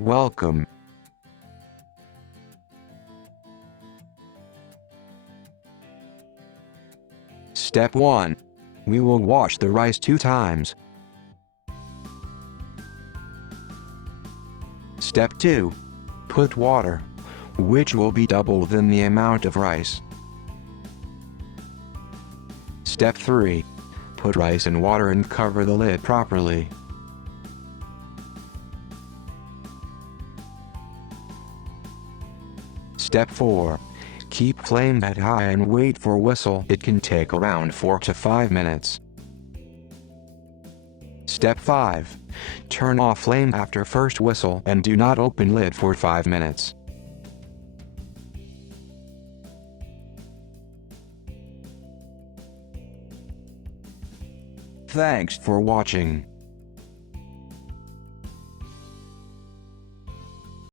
Welcome. Step 1. We will wash the rice 2 times. Step 2. Put water, which will be double than the amount of rice. Step 3. Put rice in water and cover the lid properly. Step 4. Keep flame at high and wait for whistle. It can take around 4 to 5 minutes. Step 5. Turn off flame after first whistle and do not open lid for 5 minutes. Thanks for watching.